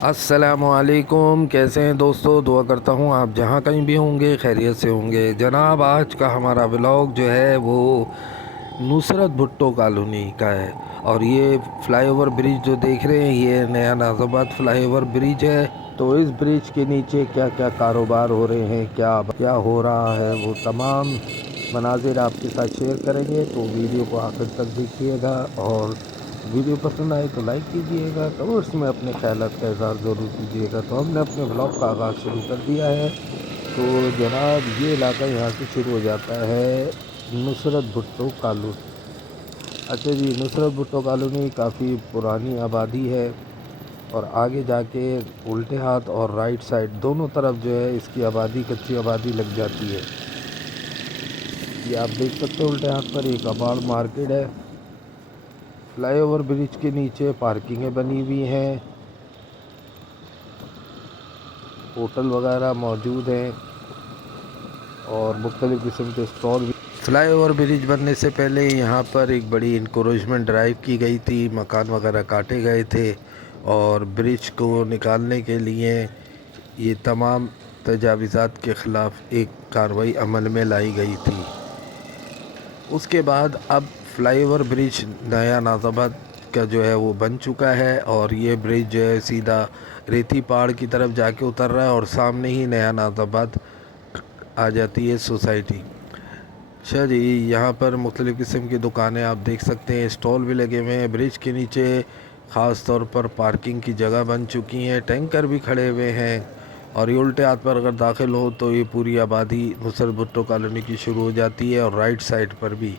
السلام علیکم، کیسے ہیں دوستو؟ دعا کرتا ہوں آپ جہاں کہیں بھی ہوں گے خیریت سے ہوں گے۔ جناب آج کا ہمارا ولاگ جو ہے وہ نصرت بھٹو کالونی کا ہے، اور یہ فلائی اوور برج جو دیکھ رہے ہیں یہ نیا ناز آباد فلائی اوور برج ہے۔ تو اس برج کے نیچے کیا کیا کاروبار ہو رہے ہیں، کیا ہو رہا ہے، وہ تمام مناظر آپ کے ساتھ شیئر کریں گے، تو ویڈیو کو آخر تک دیکھیے گا، اور ویڈیو پسند آئے تو لائک کیجئے گا، کمنٹس میں اپنے خیالات کا اظہار ضرور کیجئے گا۔ تو ہم نے اپنے ولاگ کا آغاز شروع کر دیا ہے۔ تو جناب یہ علاقہ یہاں سے شروع ہو جاتا ہے نصرت بھٹو کالونی۔ اچھا جی، نصرت بھٹو کالونی کافی پرانی آبادی ہے، اور آگے جا کے الٹے ہاتھ اور رائٹ سائڈ دونوں طرف جو ہے اس کی آبادی، کچی آبادی لگ جاتی ہے۔ یہ آپ دیکھ سکتے ہیں الٹے ہاتھ پر ایک کباڑ مارکیٹ ہے۔ فلائی اوور برج کے نیچے پارکنگیں بنی ہوئی ہیں، ہوٹل وغیرہ موجود ہیں، اور مختلف قسم کے اسٹال بھی۔ فلائی اوور برج بننے سے پہلے یہاں پر ایک بڑی انکروچمنٹ ڈرائیو کی گئی تھی، مکان وغیرہ کاٹے گئے تھے، اور برج کو نکالنے کے لیے یہ تمام تجاوزات کے خلاف ایک کارروائی عمل میں لائی گئی تھی۔ اس کے بعد اب فلائی اوور برج نیا ناز آباد کا جو ہے وہ بن چکا ہے، اور یہ برج جو ہے سیدھا ریتی پہاڑ کی طرف جا کے اتر رہا ہے، اور سامنے ہی نیا ناز آباد آ جاتی ہے سوسائٹی۔ اچھا جی، یہاں پر مختلف قسم کی دکانیں آپ دیکھ سکتے ہیں، اسٹال بھی لگے ہوئے ہیں۔ برج کے نیچے خاص طور پر پارکنگ کی جگہ بن چکی ہیں، ٹینکر بھی کھڑے ہوئے ہیں، اور یہ الٹے ہاتھ پر اگر داخل ہو تو یہ پوری آبادی نصرت بھٹو کالونی کی شروع ہو جاتی ہے، اور رائٹ سائڈ پر بھی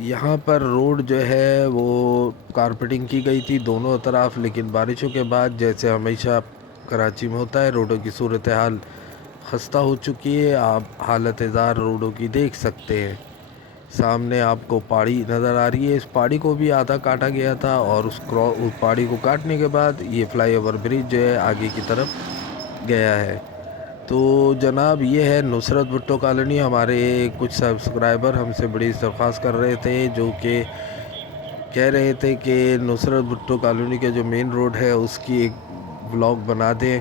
یہاں پر روڈ جو ہے وہ کارپیٹنگ کی گئی تھی دونوں طرف، لیکن بارشوں کے بعد جیسے ہمیشہ کراچی میں ہوتا ہے روڈوں کی صورتحال خستہ ہو چکی ہے۔ آپ حالت زار روڈوں کی دیکھ سکتے ہیں، سامنے آپ کو پہاڑی نظر آ رہی ہے، اس پہاڑی کو بھی آدھا کاٹا گیا تھا، اور اس پہاڑی کو کاٹنے کے بعد یہ فلائی اوور برج جو ہے آگے کی طرف گیا ہے۔ تو جناب یہ ہے نصرت بھٹو کالونی۔ ہمارے کچھ سبسکرائبر ہم سے بڑی درخواست کر رہے تھے، جو کہ کہہ رہے تھے کہ نصرت بھٹو کالونی کے جو مین روڈ ہے اس کی ایک ولاگ بنا دیں،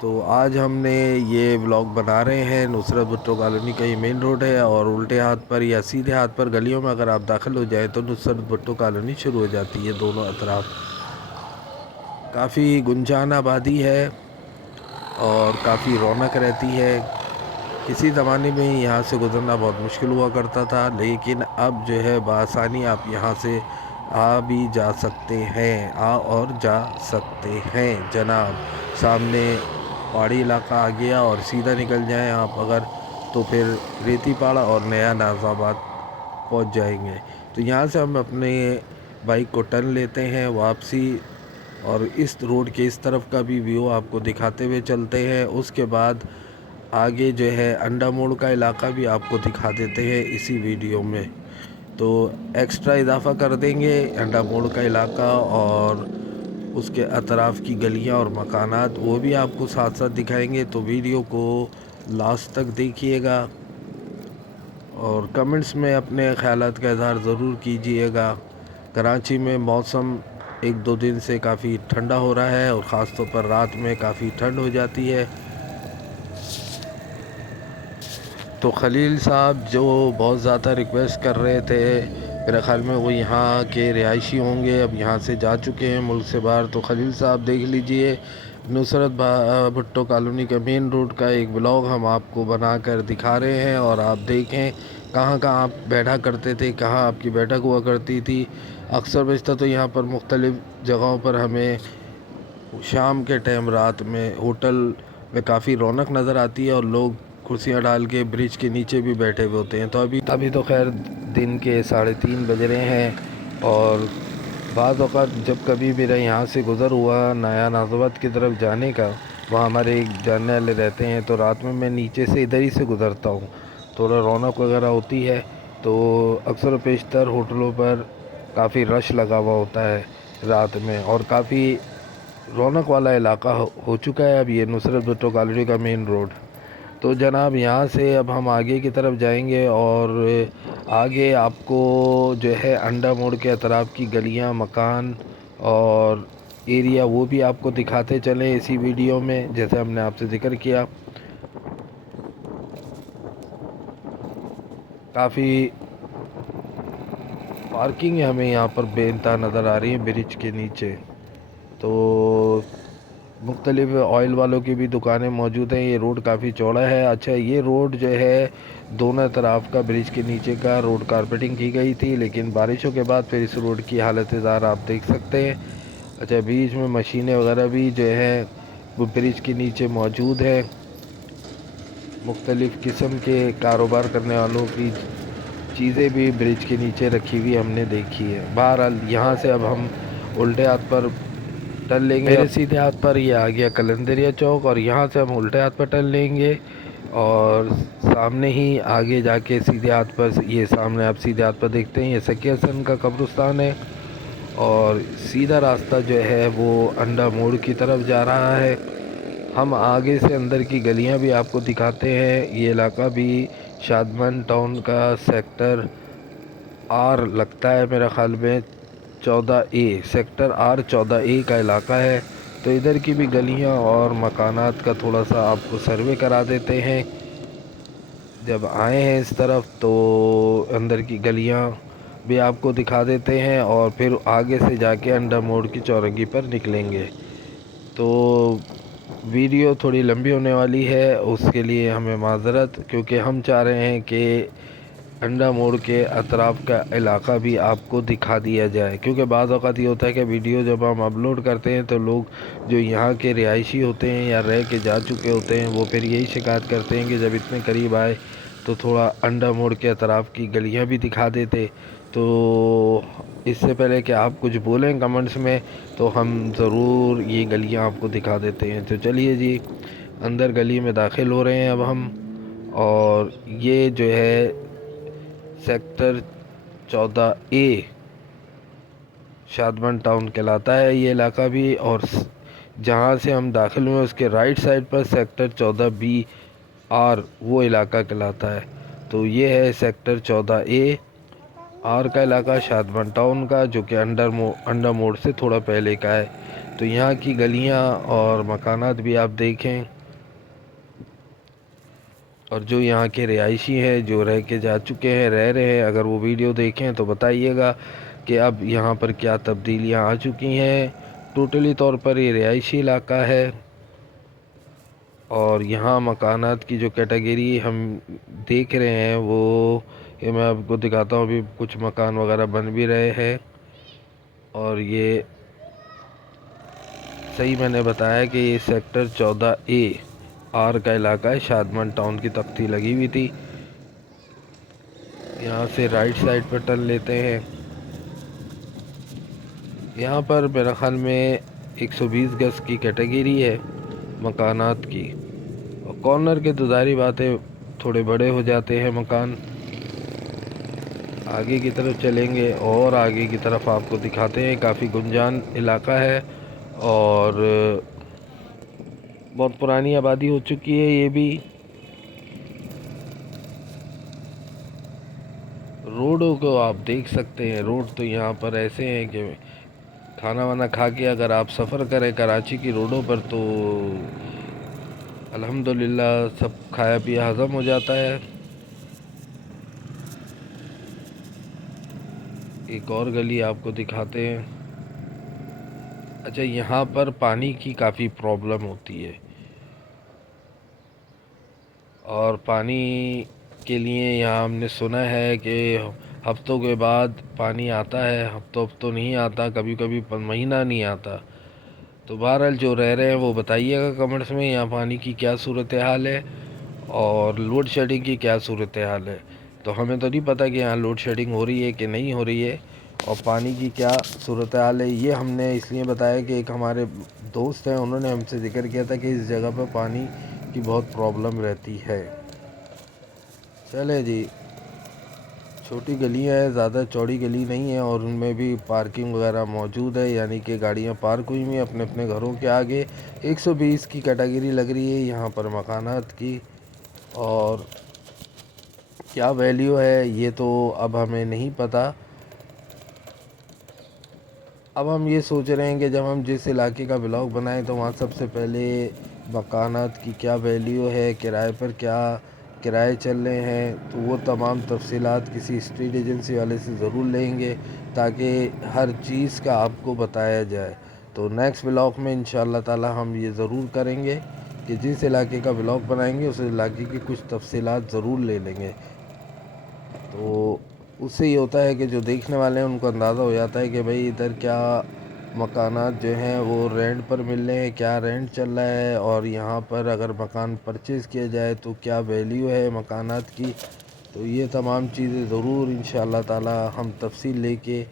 تو آج ہم نے یہ ولاگ بنا رہے ہیں۔ نصرت بھٹو کالونی کا یہ مین روڈ ہے، اور الٹے ہاتھ پر یا سیدھے ہاتھ پر گلیوں میں اگر آپ داخل ہو جائیں تو نصرت بھٹو کالونی شروع ہو جاتی ہے۔ دونوں اطراف کافی گنجان آبادی ہے، اور کافی رونق رہتی ہے۔ کسی زمانے میں یہاں سے گزرنا بہت مشکل ہوا کرتا تھا، لیکن اب جو ہے بآسانی آپ یہاں سے آ بھی جا سکتے ہیں، اور جا سکتے ہیں جناب۔ سامنے پہاڑی علاقہ آ گیا، اور سیدھا نکل جائیں آپ اگر تو پھر ریتی پاڑا اور نیا ناز آباد پہنچ جائیں گے۔ تو یہاں سے ہم اپنے بائک کو ٹرن لیتے ہیں واپسی، اور اس روڈ کے اس طرف کا بھی ویو آپ کو دکھاتے ہوئے چلتے ہیں۔ اس کے بعد آگے جو ہے انڈا موڑ کا علاقہ بھی آپ کو دکھا دیتے ہیں اسی ویڈیو میں، تو ایکسٹرا اضافہ کر دیں گے انڈا موڑ کا علاقہ اور اس کے اطراف کی گلیاں اور مکانات، وہ بھی آپ کو ساتھ ساتھ دکھائیں گے۔ تو ویڈیو کو لاسٹ تک دیکھیے گا، اور کمنٹس میں اپنے خیالات کا اظہار ضرور کیجیے گا۔ کراچی میں موسم ایک دو دن سے کافی ٹھنڈا ہو رہا ہے، اور خاص طور پر رات میں کافی ٹھنڈ ہو جاتی ہے۔ تو خلیل صاحب جو بہت زیادہ ریکویسٹ کر رہے تھے، میرے خیال میں وہ یہاں کے رہائشی ہوں گے، اب یہاں سے جا چکے ہیں ملک سے باہر۔ تو خلیل صاحب دیکھ لیجئے، نصرت بھٹو کالونی کے مین روڈ کا ایک ولاگ ہم آپ کو بنا کر دکھا رہے ہیں، اور آپ دیکھیں کہاں کہاں آپ بیٹھا کرتے تھے، کہاں آپ کی بیٹھک ہوا کرتی تھی۔ اکثر بیشتر تو یہاں پر مختلف جگہوں پر ہمیں شام کے ٹائم رات میں ہوٹل میں کافی رونق نظر آتی ہے، اور لوگ کرسیاں ڈال کے برج کے نیچے بھی بیٹھے ہوئے ہوتے ہیں۔ تو ابھی تو خیر دن کے 3:30 بج رہے ہیں، اور بعض اوقات جب کبھی میرا یہاں سے گزر ہوا نیا ناز آباد کی طرف جانے کا، وہاں ہمارے ایک جاننے والے رہتے ہیں، تو رات میں نیچے سے ادھر ہی سے گزرتا ہوں، تھوڑا رونق وغیرہ ہوتی ہے۔ تو اکثر و بیشتر ہوٹلوں پر کافی رش لگا ہوا ہوتا ہے رات میں، اور کافی رونق والا علاقہ ہو چکا ہے اب یہ نصرت بھٹو کالونی کا مین روڈ۔ تو جناب یہاں سے اب ہم آگے کی طرف جائیں گے، اور آگے آپ کو جو ہے انڈا موڑ کے اطراف کی گلیاں، مکان اور ایریا وہ بھی آپ کو دکھاتے چلیں اسی ویڈیو میں، جیسے ہم نے آپ سے ذکر کیا۔ کافی پارکنگ ہمیں یہاں پر بے انتہا نظر آ رہی ہے برج کے نیچے، تو مختلف آئل والوں کی بھی دکانیں موجود ہیں۔ یہ روڈ کافی چوڑا ہے۔ اچھا، یہ روڈ جو ہے دونوں طرف کا برج کے نیچے کا روڈ کارپیٹنگ کی گئی تھی، لیکن بارشوں کے بعد پھر اس روڈ کی حالت زار آپ دیکھ سکتے ہیں۔ اچھا، بیچ میں مشینیں وغیرہ بھی جو ہے وہ برج کے نیچے موجود ہے۔ مختلف قسم کے کاروبار کرنے والوں کی چیزیں بھی برج کے نیچے رکھی ہوئی ہم نے دیکھی ہے۔ بہرحال یہاں سے اب ہم الٹے ہاتھ پر ٹل لیں گے۔ میرے سیدھے ہاتھ پر یہ آ گیا قلندریہ چوک، اور یہاں سے ہم الٹے ہاتھ پر ٹل لیں گے، اور سامنے ہی آگے جا کے سیدھے ہاتھ پر، یہ سامنے آپ سیدھے ہاتھ پر دیکھتے ہیں، یہ سکیہ حسن کا قبرستان ہے، اور سیدھا راستہ جو ہے وہ انڈا موڑ کی طرف جا رہا ہے۔ ہم آگے سے اندر کی گلیاں بھی آپ کو دکھاتے ہیں۔ یہ علاقہ بھی شادمان ٹاؤن کا سیکٹر آر لگتا ہے میرا خیال میں، 14A، سیکٹر آر 14A کا علاقہ ہے۔ تو ادھر کی بھی گلیاں اور مکانات کا تھوڑا سا آپ کو سروے کرا دیتے ہیں۔ جب آئے ہیں اس طرف تو اندر کی گلیاں بھی آپ کو دکھا دیتے ہیں، اور پھر آگے سے جا کے انڈا موڑ کی چورنگی پر نکلیں گے۔ تو ویڈیو تھوڑی لمبی ہونے والی ہے، اس کے لیے ہمیں معذرت، کیونکہ ہم چاہ رہے ہیں کہ انڈا موڑ کے اطراف کا علاقہ بھی آپ کو دکھا دیا جائے، کیونکہ بعض اوقات یہ ہوتا ہے کہ ویڈیو جب ہم اپلوڈ کرتے ہیں تو لوگ جو یہاں کے رہائشی ہوتے ہیں یا رہ کے جا چکے ہوتے ہیں، وہ پھر یہی شکایت کرتے ہیں کہ جب اتنے قریب آئے تو تھوڑا انڈا موڑ کے اطراف کی گلیاں بھی دکھا دیتے۔ تو اس سے پہلے کہ آپ کچھ بولیں کمنٹس میں، تو ہم ضرور یہ گلیاں آپ کو دکھا دیتے ہیں۔ تو چلیے جی، اندر گلی میں داخل ہو رہے ہیں اب ہم، اور یہ جو ہے سیکٹر 14A شادمان ٹاؤن کہلاتا ہے یہ علاقہ بھی، اور جہاں سے ہم داخل ہوئے اس کے رائٹ سائڈ پر سیکٹر 14B وہ علاقہ کہلاتا ہے۔ تو یہ ہے سیکٹر 14A کا علاقہ شادمان ٹاؤن کا، جو کہ انڈا موڑ سے تھوڑا پہلے کا ہے۔ تو یہاں کی گلیاں اور مکانات بھی آپ دیکھیں، اور جو یہاں کے رہائشی ہیں جو رہ کے جا چکے ہیں، رہ رہے ہیں، اگر وہ ویڈیو دیکھیں تو بتائیے گا کہ اب یہاں پر کیا تبدیلیاں آ چکی ہیں۔ ٹوٹلی طور پر یہ رہائشی علاقہ ہے، اور یہاں مکانات کی جو کیٹیگری ہم دیکھ رہے ہیں وہ یہ میں آپ کو دکھاتا ہوں۔ ابھی کچھ مکان وغیرہ بن بھی رہے ہیں، اور یہ صحیح میں نے بتایا کہ یہ سیکٹر 14A کا علاقہ ہے۔ شادمان ٹاؤن کی تختی لگی ہوئی تھی۔ یہاں سے رائٹ سائڈ پر ٹرن لیتے ہیں۔ یہاں پر میرے خیال میں 120 گز کی کیٹیگری ہے مکانات کی، اور کارنر کے تو ظاہری بات ہے تھوڑے بڑے ہو جاتے ہیں مکان۔ آگے کی طرف چلیں گے اور آگے کی طرف آپ کو دکھاتے ہیں، کافی گنجان علاقہ ہے، اور بہت پرانی آبادی ہو چکی ہے یہ بھی۔ روڈوں کو آپ دیکھ سکتے ہیں، روڈ تو یہاں پر ایسے ہیں کہ کھانا وانا کھا کے اگر آپ سفر کریں کراچی کی روڈوں پر تو الحمدللہ سب کھایا پیا ہضم ہو جاتا ہے۔ ایک اور گلی آپ کو دکھاتے ہیں۔ اچھا، یہاں پر پانی کی کافی پرابلم ہوتی ہے، اور پانی کے لیے یہاں ہم نے سنا ہے کہ ہفتوں کے بعد پانی آتا ہے، ہفتوں نہیں آتا، کبھی کبھی مہینہ نہیں آتا۔ تو بہرحال جو رہ رہے ہیں وہ بتائیے گا کمنٹس میں یہاں پانی کی کیا صورتحال ہے، اور لوڈ شیڈنگ کی کیا صورتحال ہے۔ تو ہمیں تو نہیں پتہ کہ یہاں لوڈ شیڈنگ ہو رہی ہے کہ نہیں ہو رہی ہے، اور پانی کی کیا صورتحال ہے۔ یہ ہم نے اس لیے بتایا کہ ایک ہمارے دوست ہیں، انہوں نے ہم سے ذکر کیا تھا کہ اس جگہ پر پانی کی بہت پرابلم رہتی ہے۔ چلے جی، چھوٹی گلیاں ہیں، زیادہ چوڑی گلی نہیں ہے، اور ان میں بھی پارکنگ وغیرہ موجود ہے، یعنی کہ گاڑیاں پارک ہوئی ہوئی ہیں اپنے اپنے گھروں کے آگے۔ 120 کی کیٹیگری لگ رہی ہے یہاں پر مکانات کی، اور کیا ویلیو ہے یہ تو اب ہمیں نہیں پتہ۔ اب ہم یہ سوچ رہے ہیں کہ جب ہم جس علاقے کا بلاگ بنائیں تو وہاں سب سے پہلے مکانات کی کیا ویلیو ہے، کرائے پر کیا کرائے چل رہے ہیں، تو وہ تمام تفصیلات کسی اسٹریٹ ایجنسی والے سے ضرور لیں گے تاکہ ہر چیز کا آپ کو بتایا جائے۔ تو نیکسٹ بلاگ میں انشاءاللہ تعالی ہم یہ ضرور کریں گے کہ جس علاقے کا بلاگ بنائیں گے اس علاقے کی کچھ تفصیلات ضرور لے لیں گے۔ تو اس سے یہ ہوتا ہے کہ جو دیکھنے والے ہیں ان کو اندازہ ہو جاتا ہے کہ بھئی ادھر کیا مکانات جو ہیں وہ رینٹ پر مل رہے ہیں، کیا رینٹ چل رہا ہے، اور یہاں پر اگر مکان پرچیز کیا جائے تو کیا ویلیو ہے مکانات کی۔ تو یہ تمام چیزیں ضرور انشاءاللہ تعالی ہم تفصیل لے کے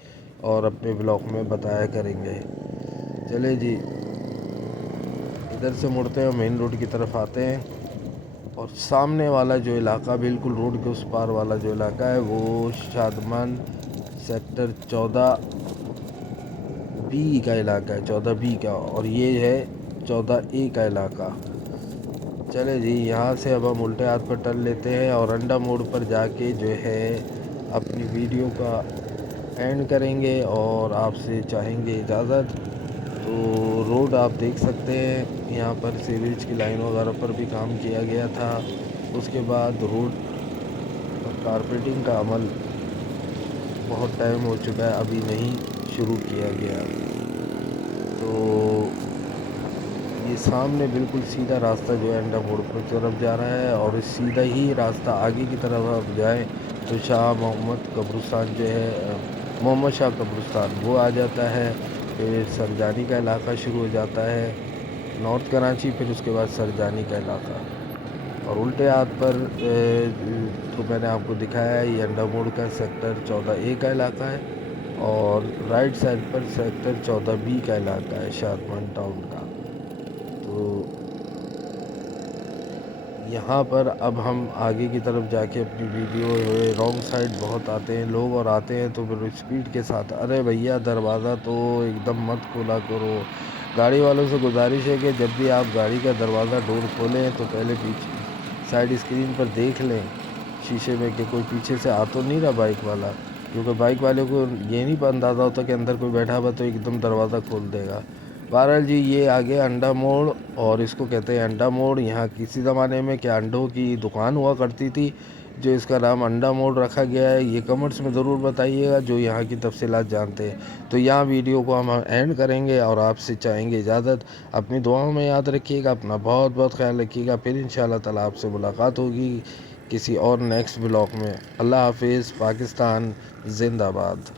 اور اپنے بلاگ میں بتایا کریں گے۔ چلے جی، ادھر سے مڑتے ہیں، مین روڈ کی طرف آتے ہیں، اور سامنے والا جو علاقہ بالکل روڈ کے اس پار والا جو علاقہ ہے وہ شادمان سیکٹر 14B کا علاقہ ہے، 14B کا، اور یہ ہے 14A کا علاقہ۔ چلے جی، یہاں سے اب ہم الٹے ہاتھ پر ٹرن لیتے ہیں اور انڈا موڑ پر جا کے جو ہے اپنی ویڈیو کا اینڈ کریں گے اور آپ سے چاہیں گے اجازت۔ تو روڈ آپ دیکھ سکتے ہیں، یہاں پر سیوریج کی لائن وغیرہ پر بھی کام کیا گیا تھا۔ اس کے بعد روڈ پر کارپیٹنگ کا عمل بہت ٹائم ہو چکا ہے، ابھی نہیں شروع کیا گیا۔ تو یہ سامنے بالکل سیدھا راستہ جو ہے انڈا موڑ پر طرف جا رہا ہے، اور اس سیدھا ہی راستہ آگے کی طرف آپ جائیں تو شاہ محمد قبرستان جو ہے، محمد شاہ قبرستان، وہ آ جاتا ہے۔ پھر سرجانی کا علاقہ شروع ہو جاتا ہے، نارتھ کراچی، پھر اس کے بعد سرجانی کا علاقہ۔ اور الٹے ہاتھ پر تو میں نے آپ کو دکھایا ہے، یہ انڈا موڑ کا سیکٹر 14A کا علاقہ ہے، اور رائٹ سائڈ پر سیکٹر 14B کا علاقہ ہے، شادمان ٹاؤن کا۔ تو یہاں پر اب ہم آگے کی طرف جا کے اپنی ویڈیو رانگ سائڈ بہت آتے ہیں لوگ، اور آتے ہیں تو پھر اسپیڈ کے ساتھ، ارے بھیا دروازہ تو ایک دم مت کھولا کرو۔ گاڑی والوں سے گزارش ہے کہ جب بھی آپ گاڑی کا دروازہ ڈور کھولیں تو پہلے پیچھے سائڈ اسکرین پر دیکھ لیں شیشے میں کہ کوئی پیچھے سے آ تو نہیں رہا بائک والا، کیونکہ بائک والے کو یہ نہیں اندازہ ہوتا کہ اندر کوئی بیٹھا ہوا تو ایک دم دروازہ کھول دے گا۔ بہرحال جی، یہ آگے انڈا موڑ، اور اس کو کہتے ہیں انڈا موڑ۔ یہاں کسی زمانے میں کیا انڈوں کی دکان ہوا کرتی تھی جو اس کا نام انڈا موڑ رکھا گیا ہے، یہ کمنٹس میں ضرور بتائیے گا جو یہاں کی تفصیلات جانتے ہیں۔ تو یہاں ویڈیو کو ہم اینڈ کریں گے اور آپ سے چاہیں گے اجازت۔ اپنی دعاؤں میں یاد رکھیے گا، اپنا بہت بہت خیال رکھیے گا۔ پھر انشاءاللہ تعالی آپ سے ملاقات ہوگی کسی اور نیکسٹ بلاگ میں۔ اللہ حافظ۔ پاکستان زندہ باد۔